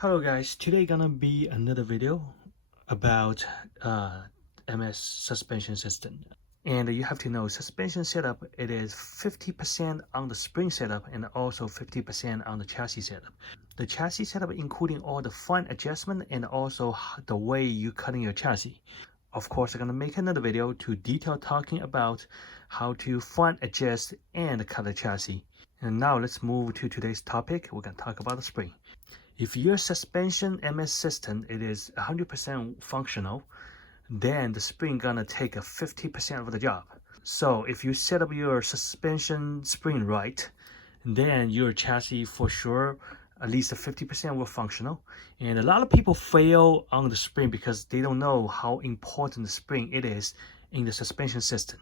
Hello guys, today gonna be another video about MS suspension system. And you have to know suspension setup, it is 50% on the spring setup and also 50% on the chassis setup. The chassis setup including all the fine adjustment and also the way you cutting your chassis. Of course, I'm gonna make another video to detail talking about how to fine adjust and cut the chassis. And now let's move to today's topic. We're gonna talk about the spring. If your suspension MS system it is 100% functional, then the spring gonna take a 50% of the job. So if you set up your suspension spring right, then your chassis for sure at least 50% will functional. And a lot of people fail on the spring because they don't know how important the spring it is in the suspension system.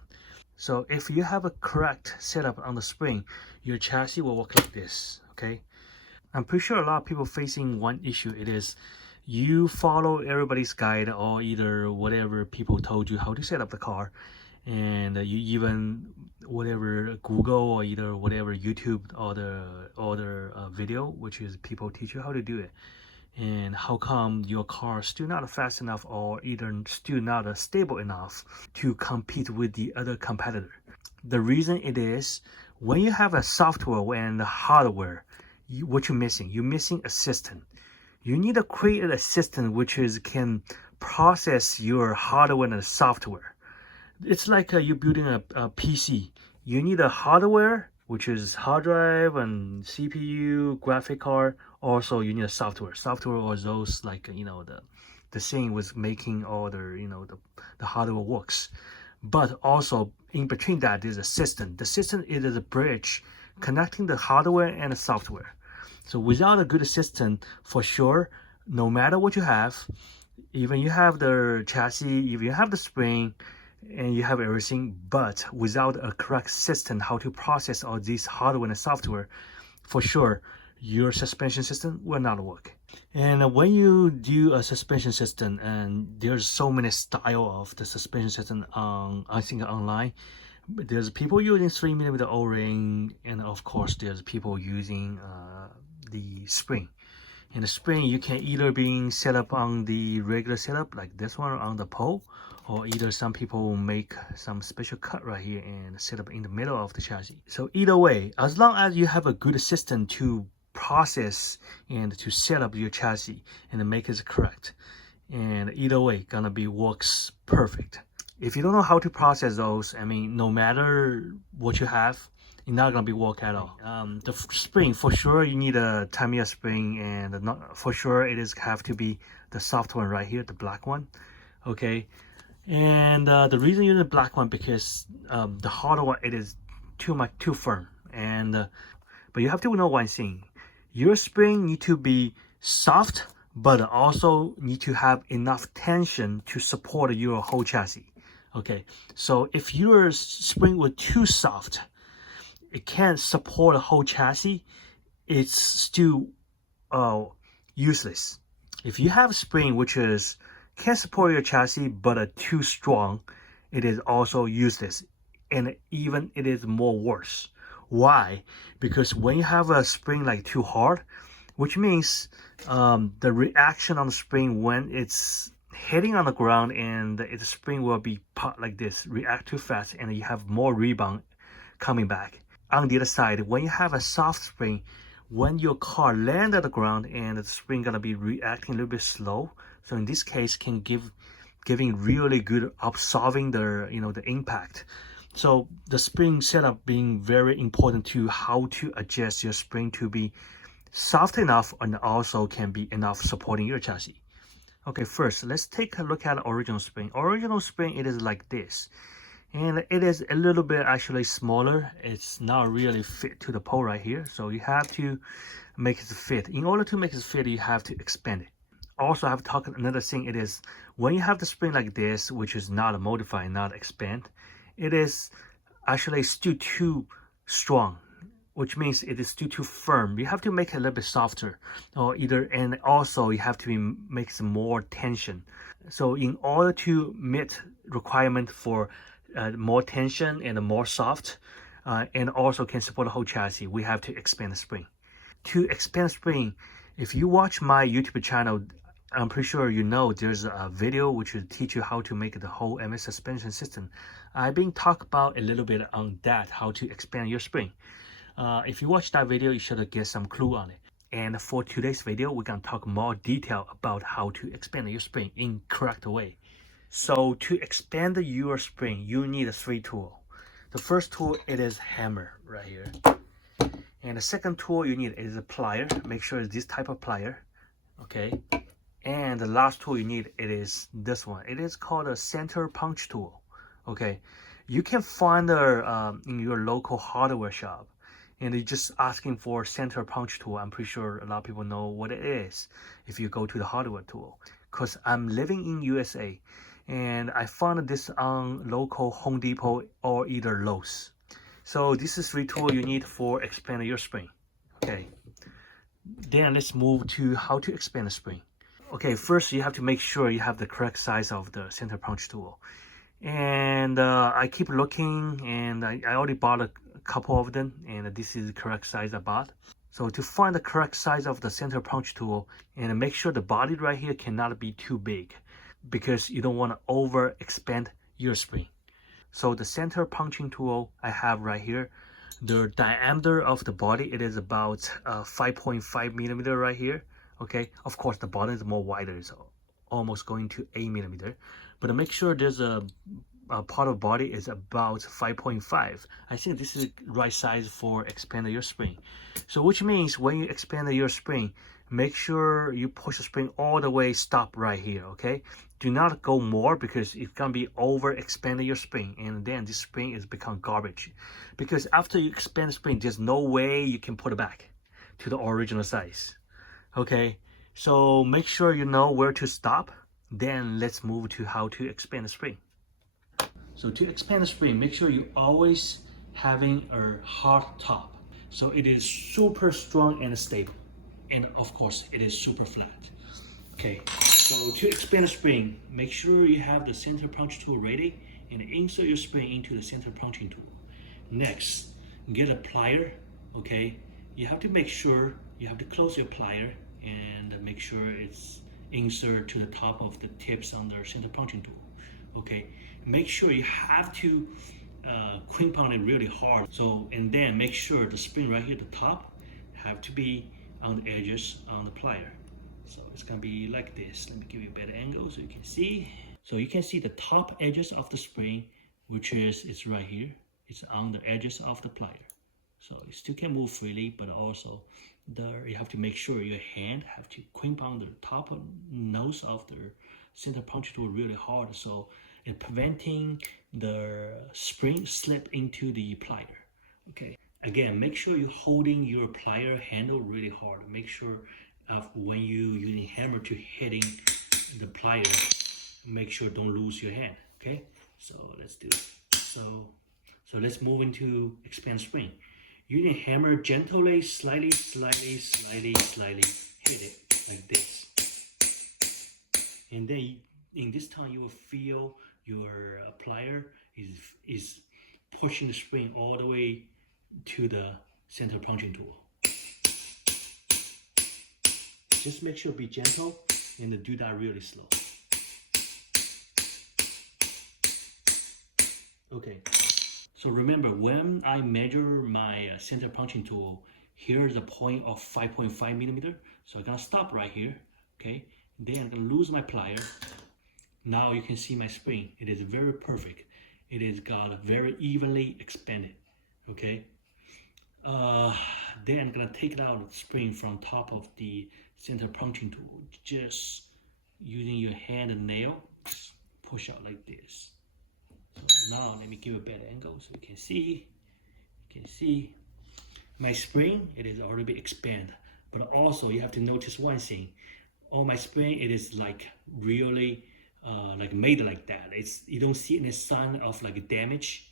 So if you have a correct setup on the spring, your chassis will work like this, okay? I'm pretty sure a lot of people facing one issue. It is you follow everybody's guide or either whatever people told you how to set up the car, and you even whatever Google or either whatever YouTube or the other video, which is people teach you how to do it. And how come your car still not fast enough or either still not stable enough to compete with the other competitor? The reason it is when you have a software and the hardware, what you're missing? You're missing a system. You need to create a system which can process your hardware and software. It's like you're building a PC. You need a hardware, which is hard drive and CPU, graphic card. Also, you need a software. Software are those like the thing with making all the hardware works. But also in between that, there's a system. The system is a bridge connecting the hardware and the software. So without a good system, for sure, no matter what you have, even you have the chassis, if you have the spring, and you have everything, but without a correct system, how to process all these hardware and software, for sure, your suspension system will not work. And when you do a suspension system, and there's so many style of the suspension system on, I think online, there's people using 3mm O-ring, and of course there's people using the spring. And the spring you can either be set up on the regular setup like this one on the pole, or either some people make some special cut right here and set up in the middle of the chassis. So either way, as long as you have a good system to process and to set up your chassis and make it correct, and either way gonna be works perfect. If you don't know how to process those, I mean, no matter what you have, it's not gonna be work at all. The spring, for sure, you need a Tamiya spring, and not, for sure it is have to be the soft one right here, the black one, okay? And the reason you need the black one because the harder one it is too firm, and but you have to know one thing: your spring need to be soft, but also need to have enough tension to support your whole chassis. Okay, so if your spring was too soft, it can't support a whole chassis, it's still useless. If you have a spring which can support your chassis but too strong, it is also useless, and even it is more worse. Why? Because when you have a spring like too hard, which means the reaction on the spring when it's hitting on the ground and the spring will be like this, react too fast, and you have more rebound coming back. On the other side, when you have a soft spring, when your car lands at the ground and the spring gonna be reacting a little bit slow, so in this case can giving really good absorbing the impact. So the spring setup being very important to how to adjust your spring to be soft enough and also can be enough supporting your chassis. Okay, first let's take a look at original spring. Original spring, it is like this, and it is a little bit actually smaller. It's not really fit to the pole right here, so you have to make it fit. In order to make it fit, you have to expand it. Also, I have to talk another thing. It is when you have the spring like this, which is not a modify, not expand, it is actually still too strong, which means it is still too firm. You have to make it a little bit softer, or either, and also you have to make some more tension. So in order to meet requirement for more tension and more soft, and also can support the whole chassis, we have to expand the spring. To expand the spring, If you watch my YouTube channel, I'm pretty sure you know there's a video which will teach you how to make the whole MS suspension system. I've been talk about a little bit on that, how to expand your spring. If you watch that video, you should get some clue on it. And for today's video, we're gonna talk more detail about how to expand your spring in correct way. So to expand your spring, you need 3 tools. The first tool, it is hammer right here. And the second tool you need is a plier. Make sure it's this type of plier, okay? And the last tool you need, it is this one. It is called a center punch tool, okay? You can find it in your local hardware shop. And you're just asking for center punch tool. I'm pretty sure a lot of people know what it is if you go to the hardware tool. Because I'm living in USA, and I found this on local Home Depot or either Lowe's. So this is 3 tools you need for expand your spring. Okay. Then let's move to how to expand the spring. Okay, first you have to make sure you have the correct size of the center punch tool. And I keep looking, and I already bought a couple of them, and this is the correct size I bought. So to find the correct size of the center punch tool, and make sure the body right here cannot be too big, because you don't want to over expand your spring. So the center punching tool I have right here, the diameter of the body, it is about 5.5 millimeter right here. Okay, of course the bottom is more wider, it's almost going to 8 millimeter, but make sure there's a part of body is about 5.5. I think this is the right size for expand your spring. So which means when you expand your spring, make sure you push the spring all the way, stop right here, okay? Do not go more, because it's gonna be over expanding your spring, and then this spring is become garbage. Because after you expand the spring, there's no way you can put it back to the original size. Okay, so make sure you know where to stop. Then let's move to how to expand the spring. So to expand the spring, make sure you always having a hard top. So it is super strong and stable. And of course, it is super flat. Okay, so to expand the spring, make sure you have the center punch tool ready and insert your spring into the center punching tool. Next, get a plier, okay? You have to make sure you have to close your plier and make sure it's insert to the top of the tips on the center punching tool, okay? Make sure you have to crimp on it really hard. So, and then make sure the spring right here at the top have to be on the edges on the plier. So it's gonna be like this. Let me give you a better angle so you can see. So you can see the top edges of the spring, which is it's right here. It's on the edges of the plier. So you still can move freely, but also you have to make sure your hand have to crimp on the top of nose of the center punch tool really hard, so it's preventing the spring slip into the plier. Okay. Again, make sure you're holding your plier handle really hard. Make sure when you using hammer to hitting the plier, make sure don't lose your hand. Okay, so let's do it. So let's move into expand spring. Using hammer gently, slightly hit it like this. And then in this time you will feel your plier is pushing the spring all the way to the center punching tool. Just make sure be gentle and do that really slow. Okay, so remember when I measure my center punching tool, here's a point of 5.5 millimeter. So I'm gonna stop right here, okay? Then I'm gonna lose my plier. Now you can see my spring. It is very perfect. It is got very evenly expanded, okay? Then I'm gonna take it out the spring from top of the center punching tool. Just using your hand and nail, just push out like this. So now let me give a better angle so you can see. You can see my spring. It is already expanded, but also you have to notice one thing. On my spring, it is like really like made like that. You don't see any sign of like damage.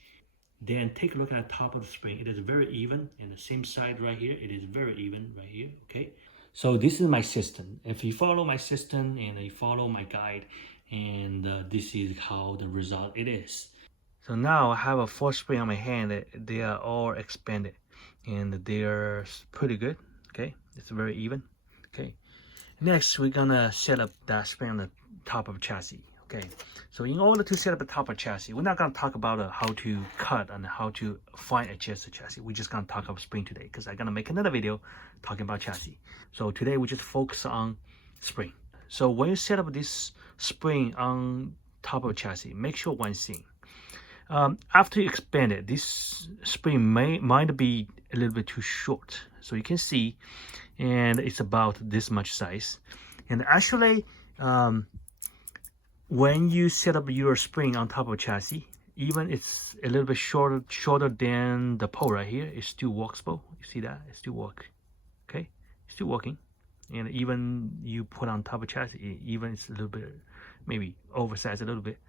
Then take a look at the top of the spring. It is very even, and the same side right here, it is very even right here, okay? So this is my system. If you follow my system and you follow my guide, and this is how the result it is. So now I have a 4 spring on my hand. They are all expanded, and they are pretty good, okay? It's very even. Okay, next we're gonna set up that spring on the top of chassis. Okay, so in order to set up the top of chassis, we're not gonna talk about how to cut and how to fine adjust the chassis. We're just gonna talk about spring today because I'm gonna make another video talking about chassis. So today we just focus on spring. So when you set up this spring on top of chassis, make sure one thing. After you expand it, this spring might be a little bit too short. So you can see, and it's about this much size. And actually, when you set up your spring on top of chassis, even it's a little bit shorter than the pole right here, it still workable. You see that? It still work. Okay, it's still working. And even you put on top of chassis, even it's a little bit, maybe oversized a little bit.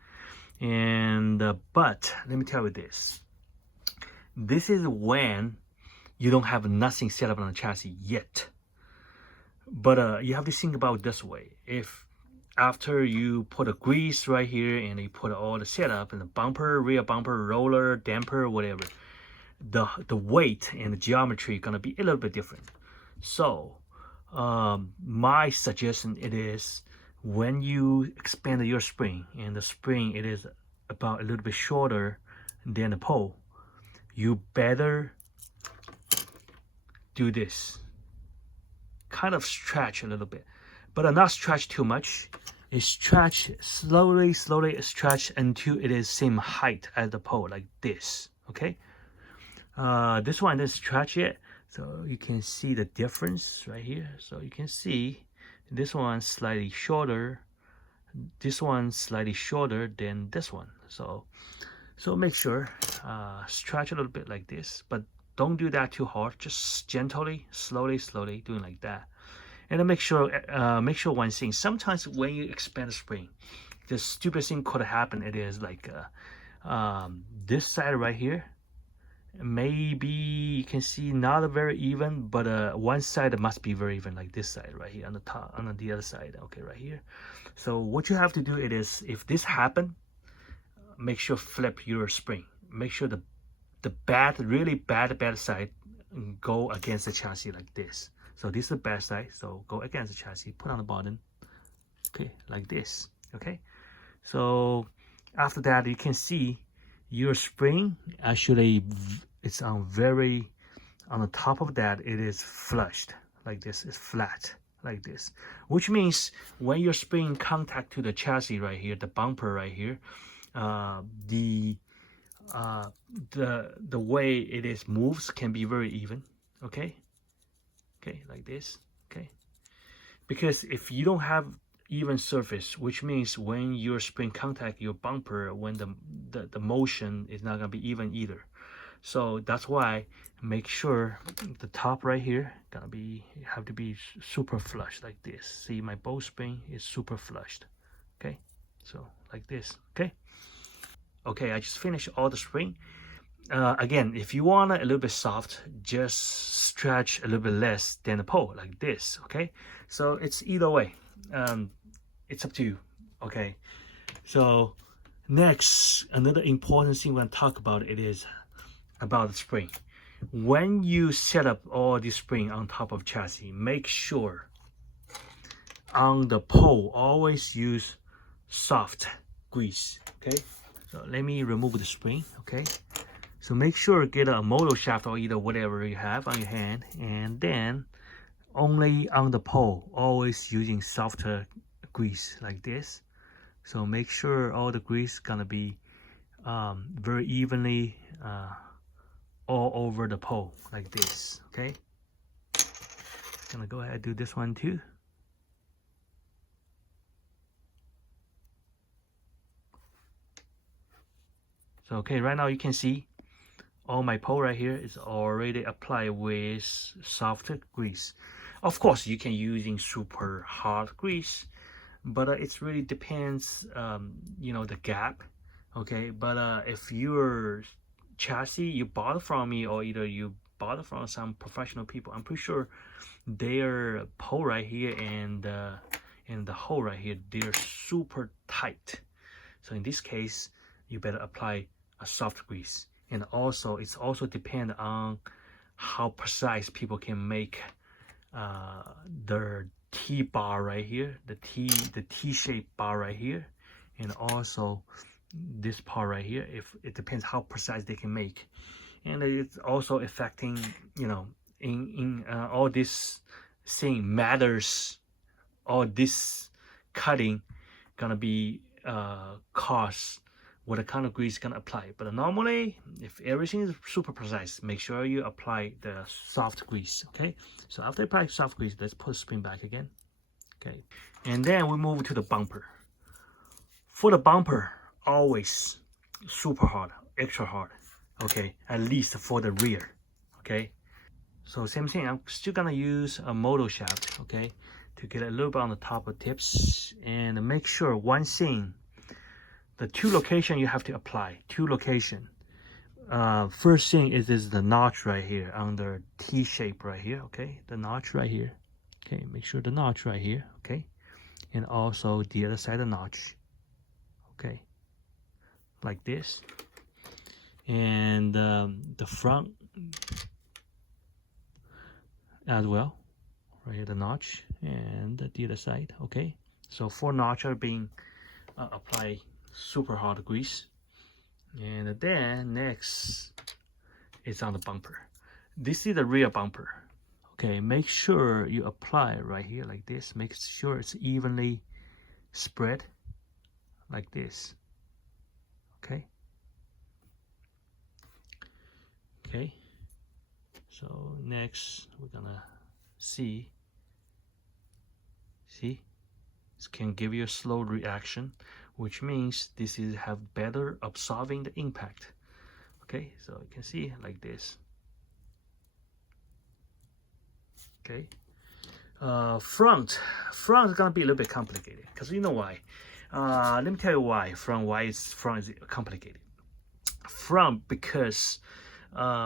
And but let me tell you this. This is when you don't have nothing set up on the chassis yet. But you have to think about it this way. If after you put a grease right here and you put all the setup and the bumper, rear bumper, roller, damper, whatever, the weight and the geometry gonna be a little bit different. So my suggestion it is when you expand your spring and the spring it is about a little bit shorter than the pole, you better do this. Kind of stretch a little bit, but not stretch too much. It stretch slowly stretch until it is same height as the pole, like this. Okay, this one didn't stretch yet, so you can see the difference right here. So you can see this one slightly shorter, this one slightly shorter than this one. So make sure stretch a little bit like this, but don't do that too hard. Just gently, slowly doing like that. And then make sure one thing. Sometimes when you expand the spring, the stupid thing could happen. It is like this side right here. Maybe you can see not very even, but one side must be very even, like this side right here on the top, on the other side. Okay, right here. So what you have to do it is, if this happen, make sure flip your spring. Make sure the really bad side go against the chassis like this. So this is the bad side, so go against the chassis, put on the bottom, okay, like this. Okay, so after that you can see your spring actually it's on the top of that, it is flushed like this. It's flat like this, which means when your spring contact to the chassis right here, the bumper right here, the way it is moves can be very even. Okay, like this. Okay, because if you don't have even surface, which means when your spring contact your bumper, when the motion is not gonna be even either. So that's why make sure the top right here have to be super flush like this. See, my bow spring is super flushed. Okay, so like this. Okay, I just finished all the spring. Again, if you want it a little bit soft, just stretch a little bit less than the pole like this. Okay, so it's either way. It's up to you. Okay, so next, another important thing we're gonna talk about, it is about the spring. When you set up all the spring on top of chassis, make sure on the pole always use soft grease. Okay, so let me remove the spring. Okay, so make sure get a motor shaft or either whatever you have on your hand, and then only on the pole always using softer grease like this. So make sure all the grease gonna be very evenly all over the pole like this. Okay, gonna go ahead and do this one too. So okay, right now you can see all my pole right here is already applied with soft grease. Of course you can using super hard grease, but it really depends you know, the gap. Okay, but if your chassis you bought from me, or either you bought from some professional people, I'm pretty sure their pole right here and the hole right here, they're super tight. So in this case you better apply a soft grease. And also it's also depend on how precise people can make T bar right here, the T-shaped bar right here, and also this part right here. If it depends how precise they can make, and it's also affecting, you know, in all this thing matters. All this cutting gonna be cost what kind of grease gonna apply. But normally, if everything is super precise, make sure you apply the soft grease. Okay, so after apply soft grease, let's put the spring back again. Okay, and then we move to the bumper. For the bumper, always super hard, extra hard. Okay, at least for the rear. Okay, so same thing, I'm still gonna use a motor shaft, okay, to get a little bit on the top of tips. And make sure one thing, the two location you have to apply, two location. First thing is the notch right here on the T shape right here, okay, the notch right here. Okay, make sure the notch right here, okay, and also the other side of the notch, okay, like this. And the front as well, right here, the notch, and the other side. Okay, so 4 notches are being applied super hard grease. And then next is on the bumper. This is the rear bumper. Okay, make sure you apply it right here like this. Make sure it's evenly spread like this. Okay, okay, so next we're gonna see it can give you a slow reaction, which means this is have better absorbing the impact. Okay, so you can see like this. Okay, front is gonna be a little bit complicated, because you know why. Let me tell you why front is complicated. Front, because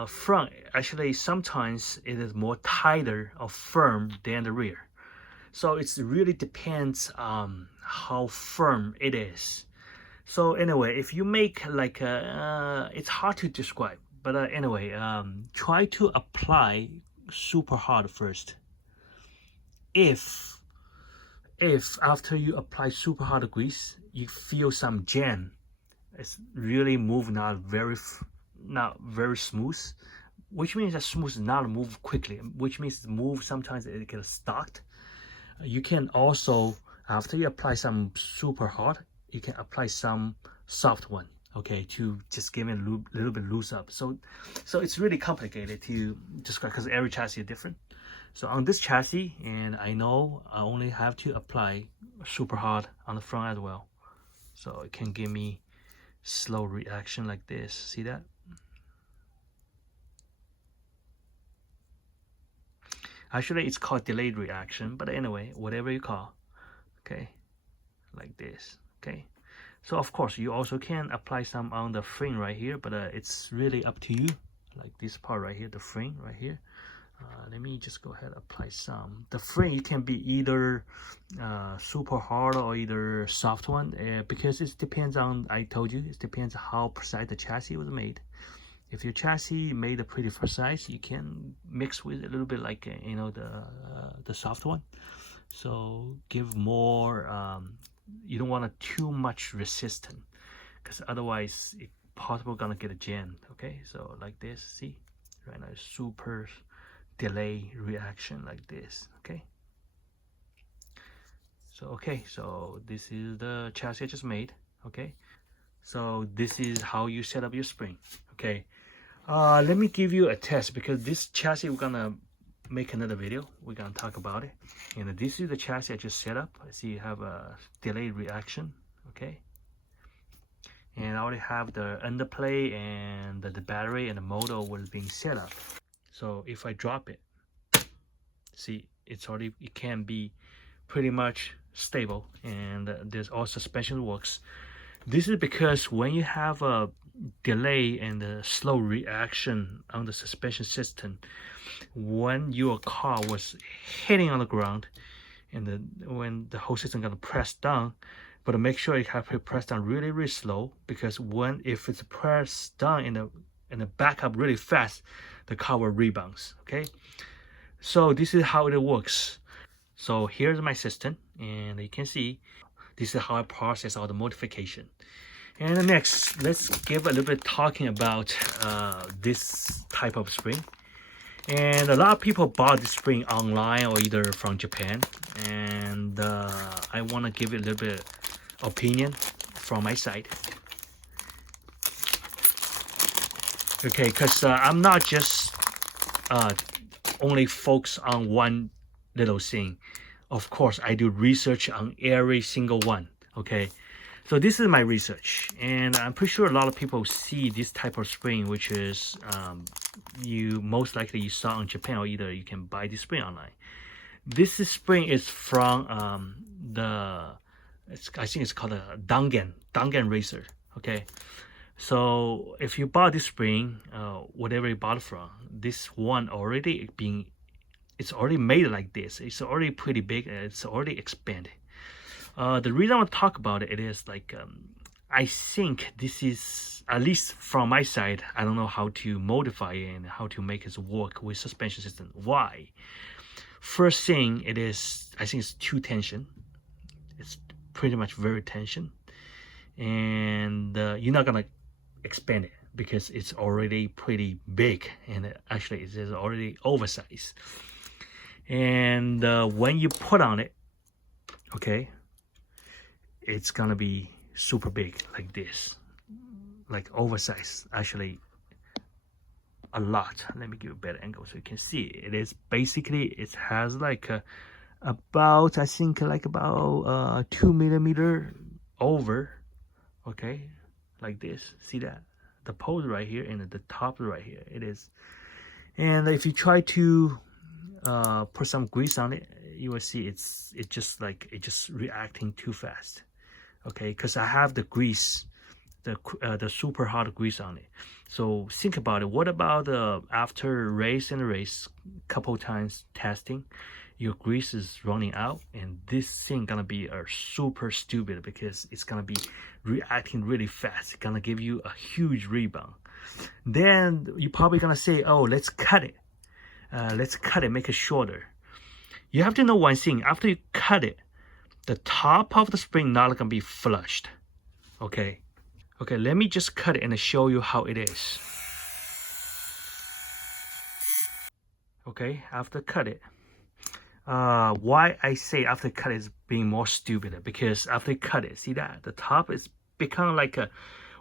front actually sometimes it is more tighter or firm than the rear. So it really depends on how firm it is. So anyway, if you make like it's hard to describe, but anyway, try to apply super hard first. If after you apply super hard grease, you feel some jam, it's really move not very smooth, which means that smooth not move quickly, which means move sometimes it gets stuck. You can also, after you apply some super hard, you can apply some soft one, okay, to just give it a little bit loose up. So it's really complicated to describe because every chassis is different. So on this chassis, and I know I only have to apply super hard on the front as well, so it can give me slow reaction like this. See that? Actually, it's called delayed reaction, but anyway, whatever you call, okay, like this. Okay, so of course you also can apply some on the frame right here, but it's really up to you. Like this part right here, the frame right here. Let me just go ahead and apply some. The frame can be either super hard or either soft one, because it depends on, I told you, it depends how precise the chassis was made. If your chassis made a pretty precise, you can mix with a little bit like you know, the soft one. So give more. You don't want too much resistance, because otherwise it's possible gonna get a jam. Okay, so like this. See, right now it's super delay reaction like this. Okay. So okay, so this is the chassis I just made. Okay, so this is how you set up your spring. Okay. Let me give you a test, because this chassis we're gonna make another video. We're gonna talk about it. And this is the chassis I just set up. I see you have a delayed reaction. Okay, and I already have the underplay and the battery and the motor was being set up. So if I drop it, see, it can be pretty much stable, and there's all suspension works. This is because when you have a delay and a slow reaction on the suspension system, when your car was hitting on the ground, and when the whole system gonna press down, but make sure you have to press down really slow, because if it's pressed down in the back up really fast, the car will rebound. Okay, so this is how it works. So here's my system, and you can see this is how I process all the modification. And next, let's give a little bit talking about this type of spring. And a lot of people bought this spring online or either from Japan, and I want to give it a little bit opinion from my side. Okay, because I'm not just only focus on one little thing. Of course, I do research on every single one. Okay, so this is my research, and I'm pretty sure a lot of people see this type of spring, which is you most likely you saw in Japan, or either you can buy this spring online. This spring is from I think it's called a Dangen Racer. Okay, so if you bought this spring, whatever you bought from, this one already it's already made like this. It's already pretty big. It's already expanded. The reason I want to talk about it is like I think this is, at least from my side, I don't know how to modify it and how to make it work with suspension system. Why? First thing, I think it's too tension. It's pretty much very tension, and you're not gonna expand it because it's already pretty big, and actually it is already oversized. And when you put on it, okay, it's gonna be super big like this, like oversized, actually a lot. Let me give a better angle so you can see. It is basically, it has like about, I think like about 2 millimeter over, okay, like this. See that? The pole right here and the top right here, it is. And if you try to put some grease on it, you will see it's just reacting too fast. Okay, because I have the grease, the super hot grease on it. So think about it. What about after race, couple times testing, your grease is running out, and this thing gonna be super stupid because it's gonna be reacting really fast. It's gonna give you a huge rebound. Then you're probably gonna say, oh, let's cut it. Make it shorter. You have to know one thing. After you cut it, the top of the spring not gonna be flushed. Okay, let me just cut it and show you how it is. Okay, after cut it, why I say after cut is being more stupid, because after cut it, see that the top is become like a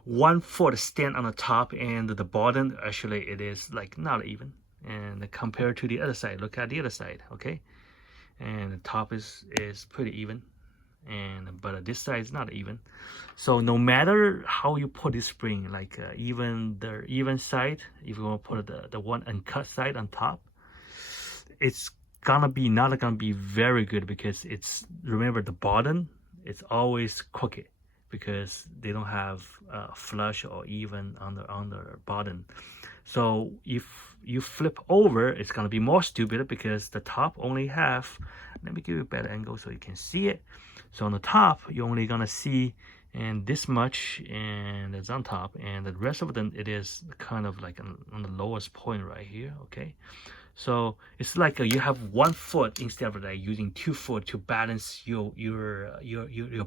1 foot stand on the top, and the bottom actually it is like not even. And compared to the other side, look at the other side. Okay, and the top is pretty even, but this side is not even. So no matter how you put this spring, like even the even side, if you want to put the one uncut side on top, it's not gonna be very good, because it's, remember, the bottom, it's always crooked because they don't have flush or even on the bottom. So if you flip over, it's gonna be more stupid because the top only have, let me give you a better angle so you can see it. So on the top, you're only gonna see and this much, and it's on top, and the rest of them, it is kind of like on the lowest point right here. Okay, so it's like you have 1 foot instead of like using 2 foot to balance your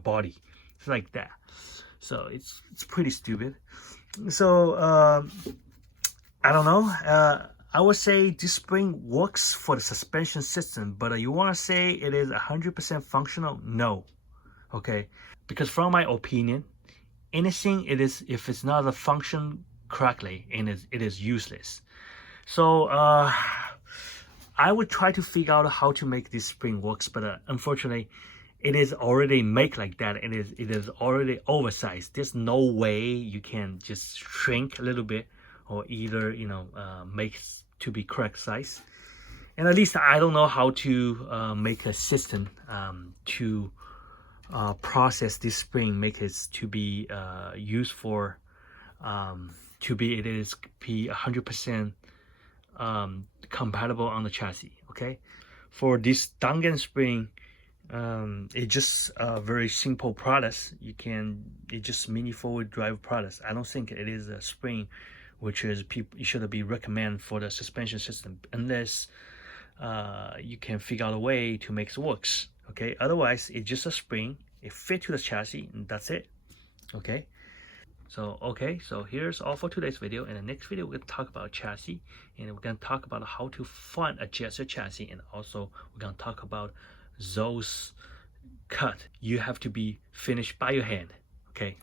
body. It's like that. So it's pretty stupid. So I don't know. I would say this spring works for the suspension system, but you want to say it is 100% functional? No. Okay, because from my opinion, anything if it's not a function correctly, and it is useless. So I would try to figure out how to make this spring works, but unfortunately, it is already made like that. It is already oversized. There's no way you can just shrink a little bit, or either make to be correct size. And at least I don't know how to make a system to process this spring, make it to be used for to be 100% compatible on the chassis. Okay, for this Dangen spring, it's just a very simple product. It's just mini forward drive product. I don't think it is a spring which is it should be recommended for the suspension system, unless you can figure out a way to make it works. Okay, otherwise it's just a spring, it fits to the chassis, and that's it. Okay, so here's all for today's video. In the next video, we're going to talk about chassis, and we're going to talk about how to fine adjust your chassis, and also we're going to talk about those cut you have to be finished by your hand. Okay,